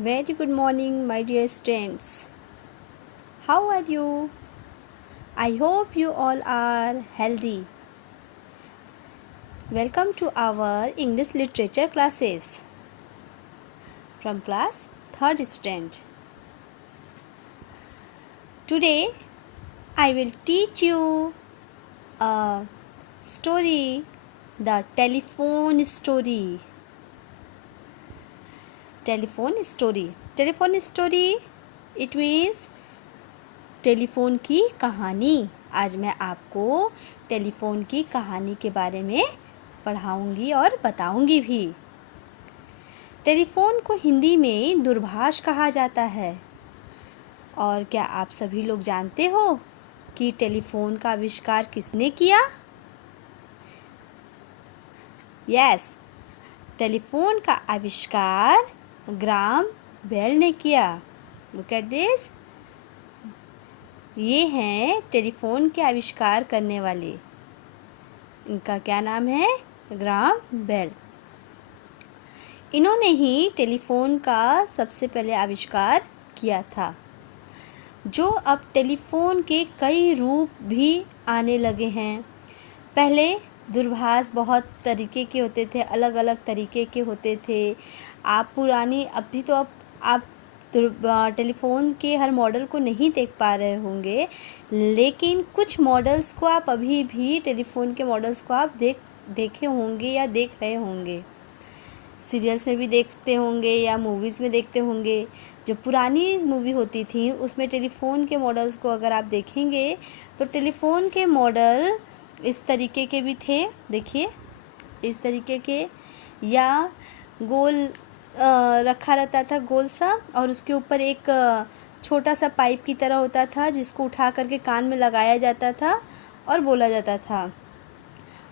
Very good morning, my dear students. How are you? I hope you all are healthy. Welcome to our English literature classes from class 3rd standard. Today, I will teach you a story, the telephone story. Telephone story. Telephone story, it means telephone की कहानी। आज मैं आपको telephone की कहानी के बारे में पढ़ाऊँगी और बताऊँगी भी। टेलीफ़ोन को हिंदी में दूरभाष कहा जाता है। और क्या आप सभी लोग जानते हो कि टेलीफ़ोन का आविष्कार किसने किया? यस, टेलीफ़ोन का आविष्कार ग्राहम बेल ने किया। Look at this. ये हैं टेलीफ़ोन के आविष्कार करने वाले। इनका क्या नाम है? Graham Bell. इन्होंने ही टेलीफ़ोन का सबसे पहले आविष्कार किया था। जो अब टेलीफ़ोन के कई रूप भी आने लगे हैं। पहले दूरभाष बहुत तरीके के होते थे, अलग अलग तरीके के होते थे। आप पुरानी अभी तो अब आप टेलीफ़ोन के हर मॉडल को नहीं देख पा रहे होंगे, लेकिन कुछ मॉडल्स को आप अभी भी टेलीफ़ोन के मॉडल्स को आप देखे होंगे या देख रहे होंगे। सीरियल्स में भी देखते होंगे या मूवीज़ में देखते होंगे। जो पुरानी मूवी होती थी उसमें टेलीफ़ोन के मॉडल्स को अगर आप देखेंगे तो टेलीफ़ोन के मॉडल इस तरीके के भी थे। देखिए, इस तरीके के, या गोल रखा रहता था, गोल सा, और उसके ऊपर एक छोटा सा पाइप की तरह होता था जिसको उठा करके कान में लगाया जाता था और बोला जाता था,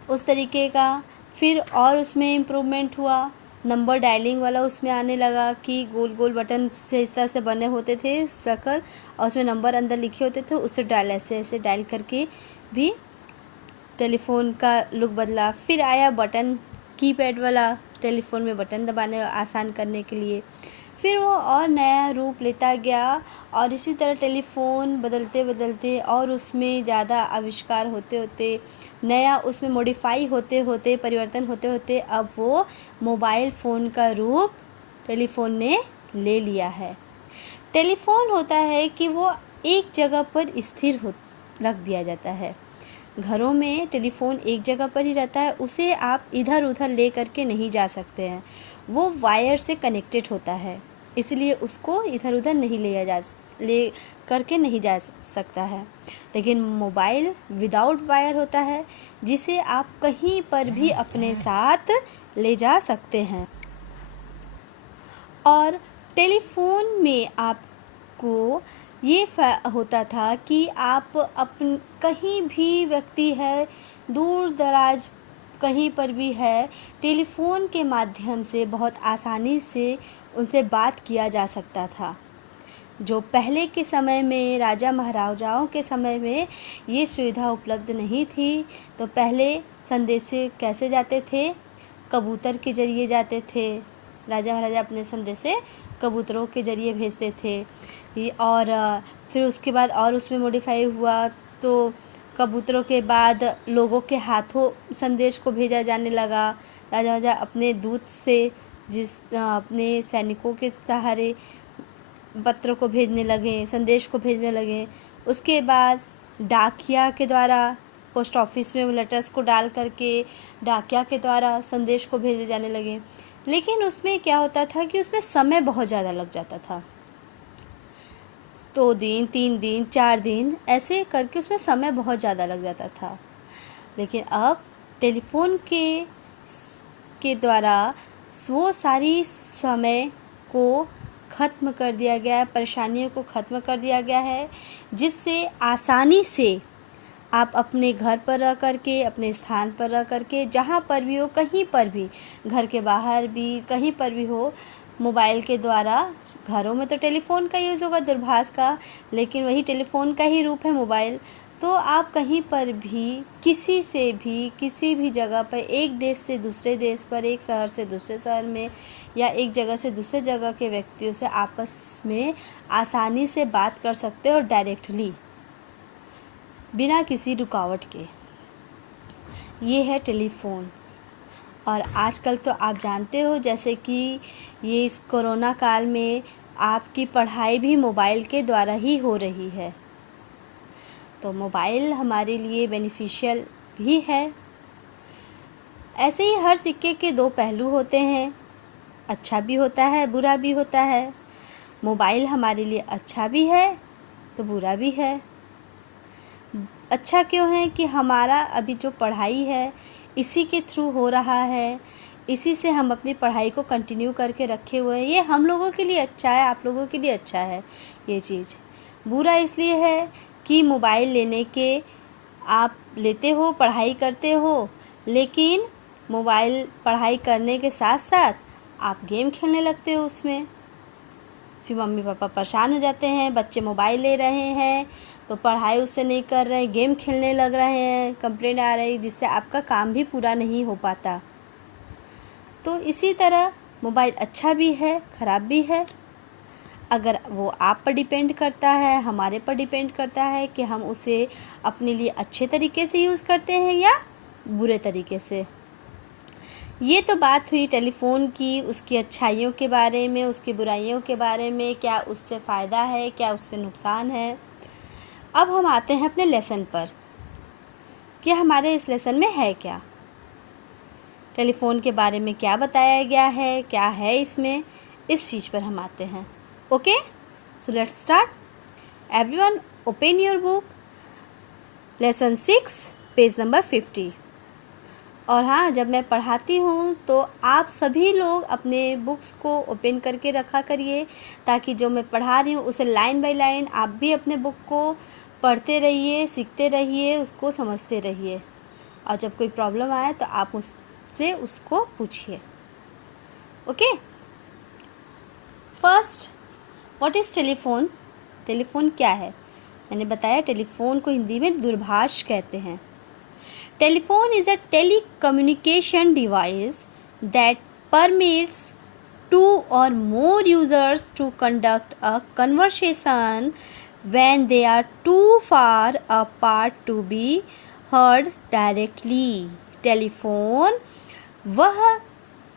उस तरीके का। फिर और उसमें इम्प्रूवमेंट हुआ, नंबर डायलिंग वाला उसमें आने लगा कि गोल गोल बटन से इस तरह से बने होते थे सर्कल, और उसमें नंबर अंदर लिखे होते थे। उससे डायल ऐसे डायल करके भी टेलीफ़ोन का लुक बदला। फिर आया बटन, कीपैड वाला टेलीफ़ोन में बटन दबाने आसान करने के लिए। फिर वो और नया रूप लेता गया और इसी तरह टेलीफ़ोन बदलते बदलते और उसमें ज़्यादा आविष्कार होते होते, नया उसमें मॉडिफाई होते होते, परिवर्तन होते होते अब वो मोबाइल फ़ोन का रूप टेलीफ़ोन ने ले लिया है। टेलीफ़ोन होता है कि वो एक जगह पर स्थिर रख दिया जाता है। घरों में टेलीफ़ोन एक जगह पर ही रहता है, उसे आप इधर उधर ले करके नहीं जा सकते हैं। वो वायर से कनेक्टेड होता है, इसलिए उसको इधर उधर नहीं ले करके नहीं जा सकता है। लेकिन मोबाइल विदाउट वायर होता है, जिसे आप कहीं पर भी अपने साथ ले जा सकते हैं। और टेलीफ़ोन में आपको ये होता था कि आप कहीं भी व्यक्ति है, दूर दराज कहीं पर भी है, टेलीफ़ोन के माध्यम से बहुत आसानी से उनसे बात किया जा सकता था। जो पहले के समय में राजा महाराजाओं के समय में ये सुविधा उपलब्ध नहीं थी, तो पहले संदेशे कैसे जाते थे? कबूतर के ज़रिए जाते थे। राजा महाराजा अपने संदेशे कबूतरों के ज़रिए भेजते थे। और फिर उसके बाद और उसमें मॉडिफाई हुआ, तो कबूतरों के बाद लोगों के हाथों संदेश को भेजा जाने लगा। राजा महाराजा अपने दूत से अपने सैनिकों के सहारे पत्र को भेजने लगे, संदेश को भेजने लगे। उसके बाद डाकिया के द्वारा, पोस्ट ऑफिस में लेटर्स को डाल करके डाकिया के द्वारा संदेश को भेजे जाने लगे। लेकिन उसमें क्या होता था कि उसमें समय बहुत ज़्यादा लग जाता था। 2 दिन, 3 दिन, 4 दिन ऐसे करके उसमें समय बहुत ज़्यादा लग जाता था। लेकिन अब टेलीफ़ोन के द्वारा वो सारी समय को ख़त्म कर दिया गया है, परेशानियों को ख़त्म कर दिया गया है, जिससे आसानी से आप अपने घर पर रह करके, अपने स्थान पर रह करके, जहाँ पर भी हो, कहीं पर भी, घर के बाहर भी, कहीं पर भी हो, मोबाइल के द्वारा, घरों में तो टेलीफ़ोन का यूज़ होगा, दूरभाष का, लेकिन वही टेलीफ़ोन का ही रूप है मोबाइल। तो आप कहीं पर भी किसी से भी किसी भी जगह पर, एक देश से दूसरे देश पर, एक शहर से दूसरे शहर में, या एक जगह से दूसरे जगह के व्यक्तियों से आपस में आसानी से बात कर सकते हो डायरेक्टली, बिना किसी रुकावट के। ये है टेलीफ़ोन। और आजकल तो आप जानते हो जैसे कि ये इस कोरोना काल में आपकी पढ़ाई भी मोबाइल के द्वारा ही हो रही है, तो मोबाइल हमारे लिए बेनिफिशियल भी है। ऐसे ही हर सिक्के के दो पहलू होते हैं, अच्छा भी होता है, बुरा भी होता है। मोबाइल हमारे लिए अच्छा भी है तो बुरा भी है। अच्छा क्यों है कि हमारा अभी जो पढ़ाई है इसी के थ्रू हो रहा है, इसी से हम अपनी पढ़ाई को कंटिन्यू करके रखे हुए हैं। ये हम लोगों के लिए अच्छा है, आप लोगों के लिए अच्छा है ये चीज़। बुरा इसलिए है कि मोबाइल लेने के आप लेते हो, पढ़ाई करते हो, लेकिन मोबाइल पढ़ाई करने के साथ साथ आप गेम खेलने लगते हो उसमें। फिर मम्मी पापा परेशान हो जाते हैं, बच्चे मोबाइल ले रहे हैं तो पढ़ाई उससे नहीं कर रहे, गेम खेलने लग रहे हैं, कंप्लेंट आ रही, जिससे आपका काम भी पूरा नहीं हो पाता। तो इसी तरह मोबाइल अच्छा भी है, ख़राब भी है। अगर वो आप पर डिपेंड करता है, हमारे पर डिपेंड करता है कि हम उसे अपने लिए अच्छे तरीके से यूज़ करते हैं या बुरे तरीके से। ये तो बात हुई टेलीफ़ोन की, उसकी अच्छाइयों के बारे में, उसकी बुराइयों के बारे में, क्या उससे फ़ायदा है, क्या उससे नुकसान है। अब हम आते हैं अपने लेसन पर कि हमारे इस लेसन में है क्या, टेलीफ़ोन के बारे में क्या बताया गया है, क्या है इसमें, इस चीज़ पर हम आते हैं। Okay, so let's start. Everyone open your book, lesson 6 page number 50। और हाँ, जब मैं पढ़ाती हूँ तो आप सभी लोग अपने बुक्स को ओपन करके रखा करिए, ताकि जो मैं पढ़ा रही हूँ उसे लाइन बाय लाइन आप भी अपने बुक को पढ़ते रहिए, सीखते रहिए, उसको समझते रहिए। और जब कोई प्रॉब्लम आए तो आप उससे उसको पूछिए। Okay, first, what is telephone? Telephone क्या है? मैंने बताया टेलीफ़ोन को हिंदी में दूरभाष कहते हैं। Telephone is a telecommunication device that permits two or more users to conduct a conversation when they are too far apart to be heard directly. Telephone वह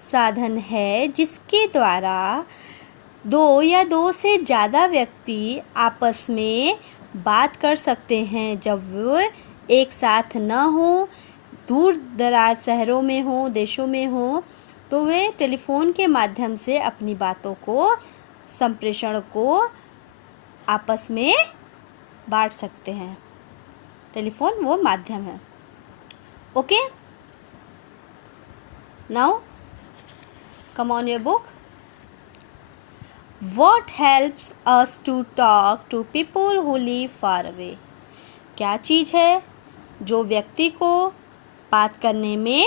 साधन है जिसके द्वारा दो या दो से ज़्यादा व्यक्ति आपस में बात कर सकते हैं जब वे एक साथ न हो, दूर दराज शहरों में हो, देशों में हो, तो वे टेलीफ़ोन के माध्यम से अपनी बातों को, संप्रेषण को आपस में बांट सकते हैं। टेलीफ़ोन वो माध्यम है। Okay, now come on your book. What helps us to talk to people who live far away? क्या चीज़ है जो व्यक्ति को बात करने में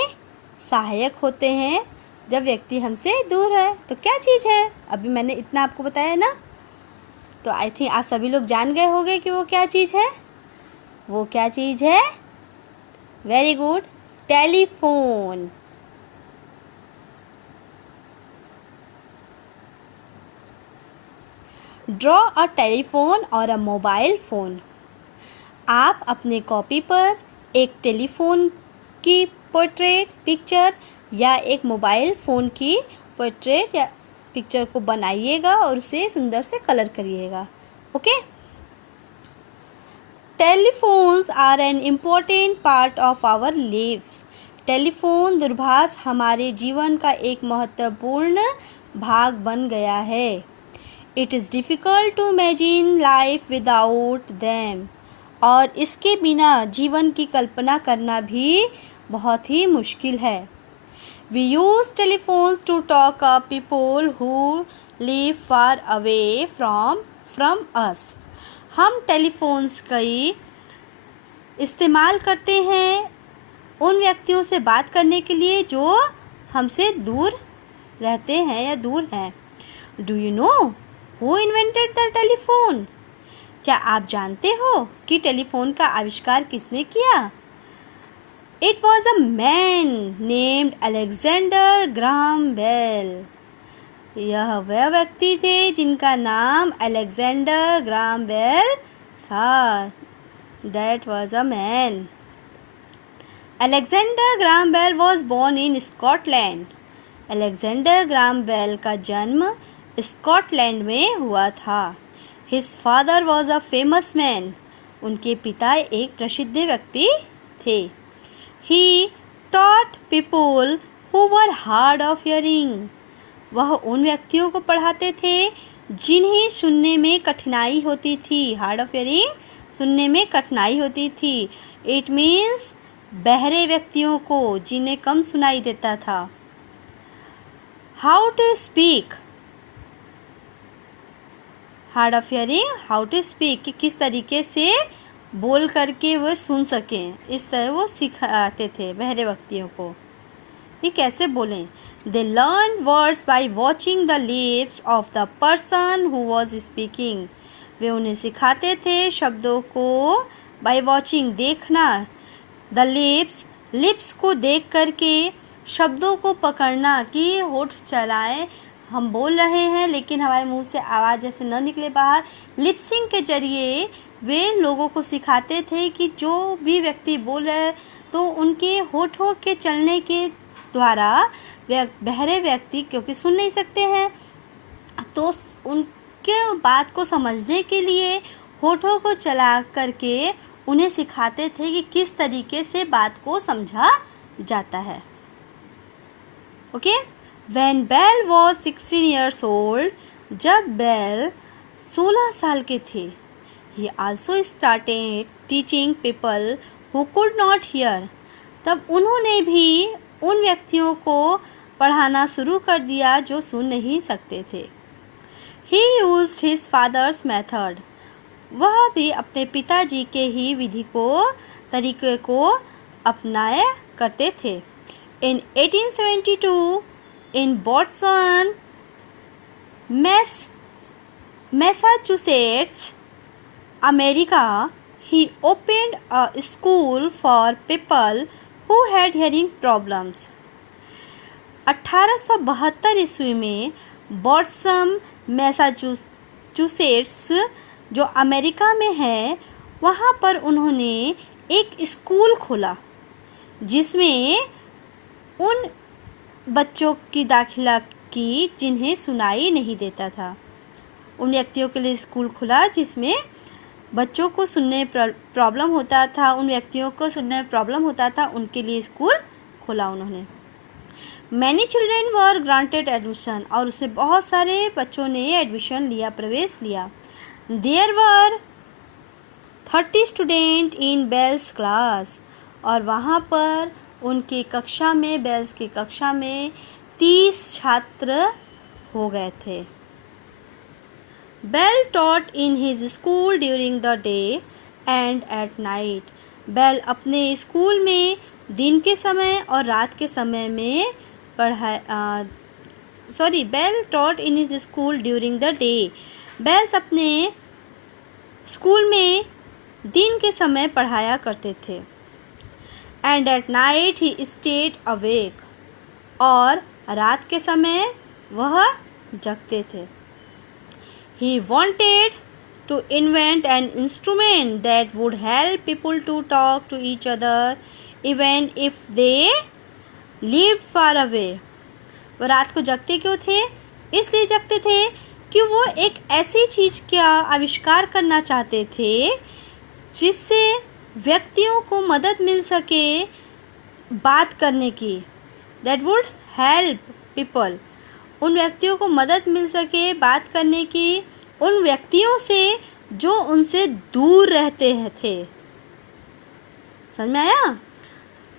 सहायक होते हैं जब व्यक्ति हमसे दूर है? तो क्या चीज़ है? अभी मैंने इतना आपको बताया ना, तो आई थिंक आप सभी लोग जान गए होंगे कि वो क्या चीज़ है। वो क्या चीज़ है? Very good, telephone. Draw a telephone और अ मोबाइल फ़ोन। आप अपने कॉपी पर एक टेलीफ़ोन की पोर्ट्रेट पिक्चर या एक मोबाइल फ़ोन की पोर्ट्रेट या पिक्चर को बनाइएगा और उसे सुंदर से कलर करिएगा। Okay, telephones are an important part of our lives. Telephone दूरभाष हमारे जीवन का एक महत्वपूर्ण भाग बन गया है। It is difficult to imagine life without them. और इसके बिना जीवन की कल्पना करना भी बहुत ही मुश्किल है। We use telephones to talk a people who live far away from us. हम टेलीफोन्स का इस्तेमाल करते हैं उन व्यक्तियों से बात करने के लिए जो हमसे दूर रहते हैं या दूर हैं। Do you know who invented the telephone? क्या आप जानते हो कि टेलीफोन का आविष्कार किसने किया? It was a man named Alexander Graham Bell. यह वह व्यक्ति थे जिनका नाम अलेक्जेंडर ग्राहम बेल था. That was a man. Alexander Graham Bell was born in Scotland. Alexander Graham Bell का जन्म स्कॉटलैंड में हुआ था. His father was a famous man. उनके पिता एक प्रसिद्ध व्यक्ति थे. He taught people who were hard of hearing. वह उन व्यक्तियों को पढ़ाते थे जिन्हें सुनने में कठिनाई होती थी. हार्ड ऑफ हियरिंग, सुनने में कठिनाई होती थी. इट मीन्स बहरे व्यक्तियों को, जिन्हें कम सुनाई देता था. How to speak, hard of hearing, how to speak, कि किस तरीके से बोल करके वो सुन सकें, इस तरह वो सिखाते थे बहरे व्यक्तियों को ये कैसे बोलें. They learn words by watching the lips of the person who was speaking. वे उन्हें सिखाते थे शब्दों को बाय वॉचिंग, देखना, द लिप्स को देख करके शब्दों को पकड़ना कि होठ चलाएं, हम बोल रहे हैं लेकिन हमारे मुंह से आवाज़ जैसे न निकले बाहर. लिपसिंग के जरिए वे लोगों को सिखाते थे कि जो भी व्यक्ति बोल रहे हैं तो उनके होठों के चलने के द्वारा बहरे व्यक्ति, क्योंकि सुन नहीं सकते हैं, तो उनके बात को समझने के लिए होठों को चला करके उन्हें सिखाते थे कि किस तरीके से बात को समझा जाता है. Okay. When Bell was 16 years old, जब बेल 16 साल के थे, he also started teaching people who could not hear. तब उन्होंने भी उन व्यक्तियों को पढ़ाना शुरू कर दिया जो सुन नहीं सकते थे. He used his father's method. वह भी अपने पिताजी के ही विधि को, तरीके को अपनाया करते थे. In 1872, in Boston, Massachusetts, America, he opened a school for people who had hearing problems. 1872 ईस्वी में बॉस्टन मैसाचुसेट्स जो अमेरिका में है, वहाँ पर उन्होंने एक स्कूल खोला जिसमें उन बच्चों की दाखिला की जिन्हें सुनाई नहीं देता था. उन व्यक्तियों के लिए स्कूल खुला जिसमें बच्चों को सुनने प्रॉब्लम होता था, उन व्यक्तियों को सुनने में प्रॉब्लम होता था, उनके लिए स्कूल खोला उन्होंने. मैनी चिल्ड्रेन वर ग्रांटेड एडमिशन, और उसमें बहुत सारे बच्चों ने एडमिशन लिया, प्रवेश लिया. There were 30 student in Bell's class, और वहाँ पर उनकी कक्षा में, बेल्स की कक्षा में 30 छात्र हो गए थे. Bell taught in his school during the day and at night. Bell अपने स्कूल में दिन के समय और रात के समय में Bell taught in his school during the day. Bell's अपने स्कूल में दिन के समय पढ़ाया करते थे. And at night he stayed awake, और रात के समय वह जगते थे. He wanted to invent an instrument that would help people to talk to each other even if they lived far away. वो रात को जगते क्यों थे? इसलिए जगते थे कि वो एक ऐसी चीज़ का आविष्कार करना चाहते थे जिससे व्यक्तियों को मदद मिल सके बात करने की. दैट वुड हेल्प पीपल, उन व्यक्तियों को मदद मिल सके बात करने की, उन व्यक्तियों से जो उनसे दूर रहते थे. समझ में आया?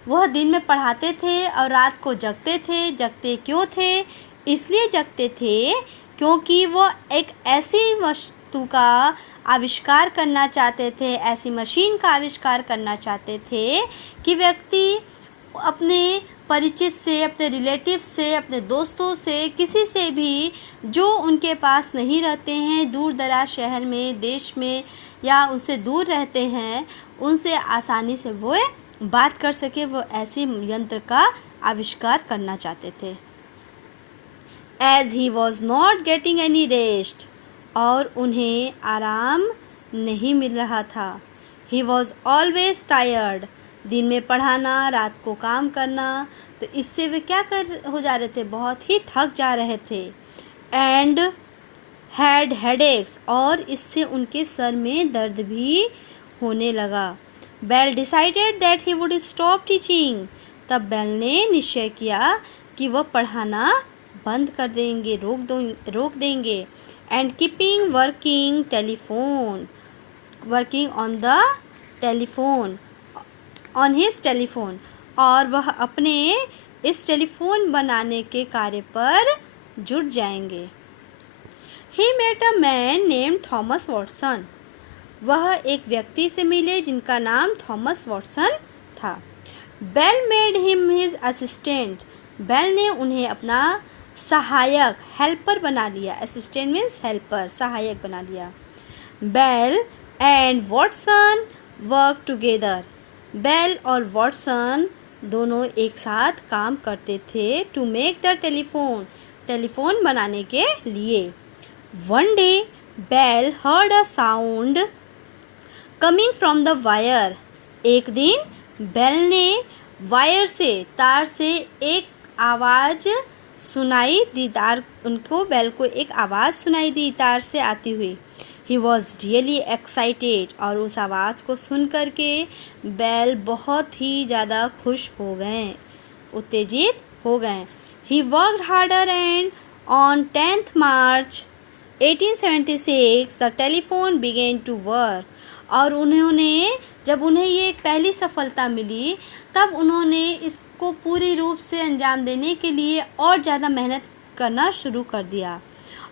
वह दिन में पढ़ाते थे और रात को जगते थे. जगते क्यों थे? इसलिए जगते थे क्योंकि वो एक ऐसी वस्तु का आविष्कार करना चाहते थे, ऐसी मशीन का आविष्कार करना चाहते थे कि व्यक्ति अपने परिचित से, अपने रिलेटिव से, अपने दोस्तों से, किसी से भी जो उनके पास नहीं रहते हैं, दूर दराज शहर में, देश में या उनसे दूर रहते हैं, उनसे आसानी से वो बात कर सके, वो ऐसे यंत्र का आविष्कार करना चाहते थे। As he was not getting any rest, और उन्हें आराम नहीं मिल रहा था। He was always tired, दिन में पढ़ाना, रात को काम करना, तो इससे वे क्या हो जा रहे थे, बहुत ही थक जा रहे थे। And had headaches, और इससे उनके सर में दर्द भी होने लगा। Bell decided that he would stop teaching, तब बेल ने निश्चय किया कि वह पढ़ाना बंद कर देंगे, रोक देंगे। And keeping working on his telephone, और वह अपने इस टेलीफोन बनाने के कार्य पर जुट जाएंगे। He met a man named Thomas Watson, वह एक व्यक्ति से मिले जिनका नाम थॉमस वॉटसन था। Bell made him his assistant, Bell ने उन्हें अपना सहायक, हेल्पर बना लिया। असिस्टेंट मीन्स हेल्पर, सहायक बना लिया। Bell and Watson work together, Bell और वॉटसन दोनों एक साथ काम करते थे। टू मेक द टेलीफोन बनाने के लिए। One day Bell heard a sound coming from the wire, एक दिन बेल ने वायर से, तार से एक आवाज़ सुनाई दी, बेल को एक आवाज़ सुनाई दी तार से आती हुई। ही वॉज रियली एक्साइटेड, और उस आवाज़ को सुन कर के बेल बहुत ही ज़्यादा खुश हो गए, उत्तेजित हो गए। He worked harder and on 10th March 1876 the telephone began to work, और जब उन्हें ये एक पहली सफलता मिली, तब उन्होंने इसको पूरी रूप से अंजाम देने के लिए और ज़्यादा मेहनत करना शुरू कर दिया,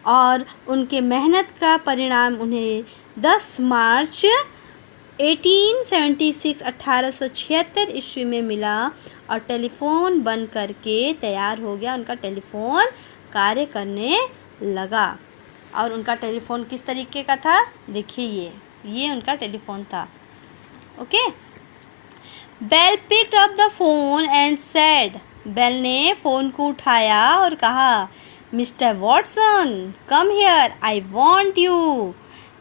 और उनके मेहनत का परिणाम उन्हें 10 मार्च 1876 ईस्वी में मिला, और टेलीफोन बन करके तैयार हो गया। उनका टेलीफोन कार्य करने लगा। और उनका टेलीफोन किस तरीके का था, देखिए ये उनका टेलीफोन था। Okay, Bell picked up the phone and said, Bell ने फ़ोन को उठाया और कहा, Mr Watson come here, I want you.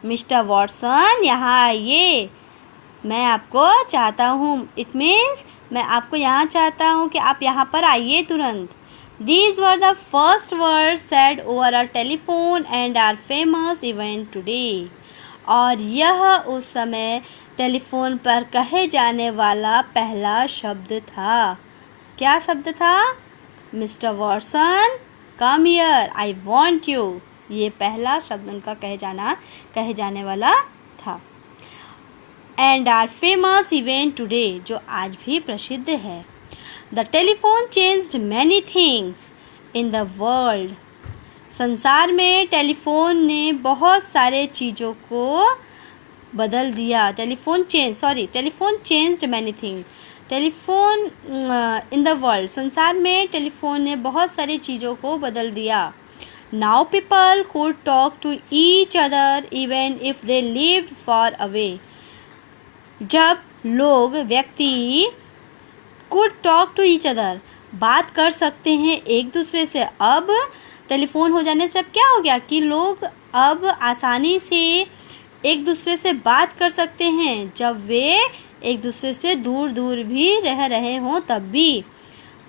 Mr Watson यहाँ आइए, मैं आपको चाहता हूँ। इट मीन्स मैं आपको यहाँ चाहता हूँ कि आप यहाँ पर आइए तुरंत। These were the first words said over a telephone and are famous even today. और यह उस समय टेलीफोन पर कहे जाने वाला पहला शब्द था। क्या शब्द था? Mr Watson come here, I want you. ये पहला शब्द उनका कहे जाने वाला था। And are famous even today, जो आज भी प्रसिद्ध है। The telephone changed many things in the world, संसार में टेलीफोन ने बहुत सारे चीज़ों को बदल दिया। Telephone changed many things, telephone in the world, संसार में टेलीफोन ने बहुत सारी चीज़ों को बदल दिया। Now people could talk to each other even if they lived far away, जब व्यक्ति could talk to each other, बात कर सकते हैं एक दूसरे से। अब टेलीफोन हो जाने से अब क्या हो गया कि लोग अब आसानी से एक दूसरे से बात कर सकते हैं, जब वे एक दूसरे से दूर दूर भी रह रहे हों तब भी।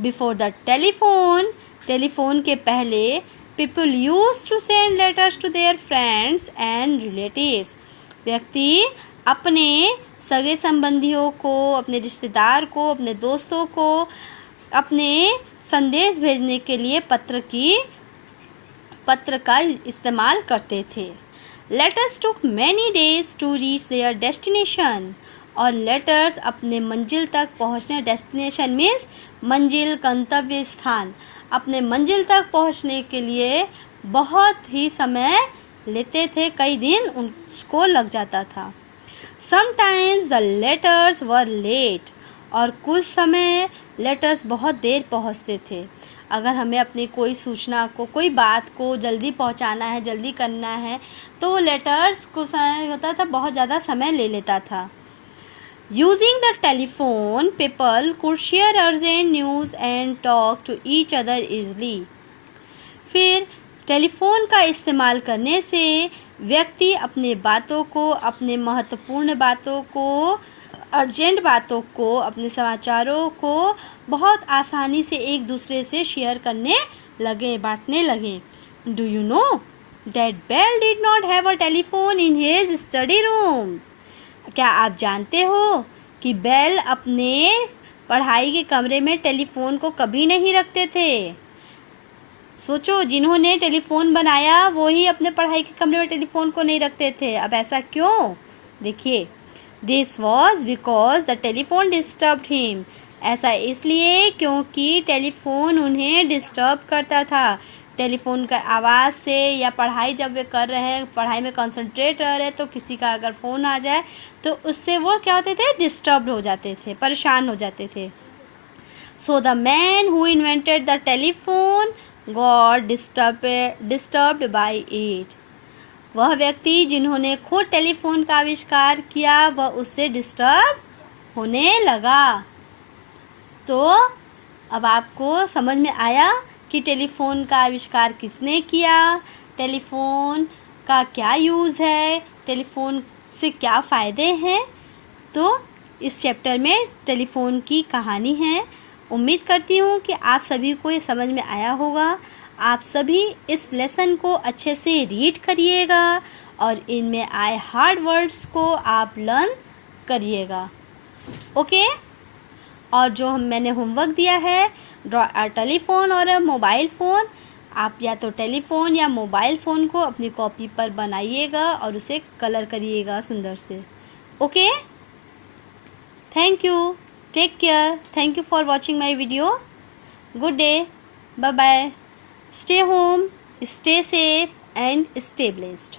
बिफोर द टेलीफोन के पहले people used to send letters to their friends and relatives, व्यक्ति अपने सगे संबंधियों को, अपने रिश्तेदार को, अपने दोस्तों को अपने संदेश भेजने के लिए पत्र का इस्तेमाल करते थे। Letters took many days to reach their destination, और लेटर्स अपने मंजिल तक पहुंचने, डेस्टिनेशन मीन्स मंजिल, गंतव्य स्थान, अपने मंजिल तक पहुंचने के लिए बहुत ही समय लेते थे, कई दिन उनको लग जाता था। Sometimes the letters were late, और कुछ समय लेटर्स बहुत देर पहुंचते थे। अगर हमें अपनी कोई सूचना को, कोई बात को जल्दी पहुंचाना है, जल्दी करना है, तो वो लेटर्स को समय होता था, बहुत ज़्यादा समय ले लेता था। Using the telephone, people could share urgent news and talk to each other easily. फिर टेलीफोन का इस्तेमाल करने से व्यक्ति अपने बातों को, अपने महत्वपूर्ण बातों को, अर्जेंट बातों को, अपने समाचारों को बहुत आसानी से एक दूसरे से शेयर करने लगे, बांटने लगे। Do you know that Bell did not have a telephone in his study room? क्या आप जानते हो कि बेल अपने पढ़ाई के कमरे में टेलीफोन को कभी नहीं रखते थे? सोचो, जिन्होंने टेलीफोन बनाया वो ही अपने पढ़ाई के कमरे में टेलीफोन को नहीं रखते थे। अब ऐसा क्यों? देखिए, this was because the telephone disturbed him. ऐसा इसलिए क्योंकि टेलीफोन उन्हें डिस्टर्ब करता था। टेलीफोन का आवाज़ से, या पढ़ाई जब वे कर रहे हैं, पढ़ाई में कंसंट्रेट रह रहे, तो किसी का अगर फ़ोन आ जाए तो उससे वो क्या होते थे, डिस्टर्ब हो जाते थे, परेशान हो जाते थे। So the man who invented the telephone got disturbed by it. वह व्यक्ति जिन्होंने खुद टेलीफोन का आविष्कार किया, वह उससे डिस्टर्ब होने लगा। तो अब आपको समझ में आया कि टेलीफोन का आविष्कार किसने किया, टेलीफोन का क्या यूज़ है, टेलीफोन से क्या फ़ायदे हैं। तो इस चैप्टर में टेलीफोन की कहानी है। उम्मीद करती हूँ कि आप सभी को ये समझ में आया होगा। आप सभी इस लेसन को अच्छे से रीड करिएगा और इनमें आए हार्ड वर्ड्स को आप लर्न करिएगा। ओके? और जो मैंने होमवर्क दिया है, ड्रॉ अ टेलीफोन और अ मोबाइल फ़ोन, आप या तो टेलीफोन या मोबाइल फ़ोन को अपनी कॉपी पर बनाइएगा और उसे कलर करिएगा सुंदर से। Okay? Thank you, take care, thank you for watching my video. Good day, bye bye, stay home, stay safe and stay blessed.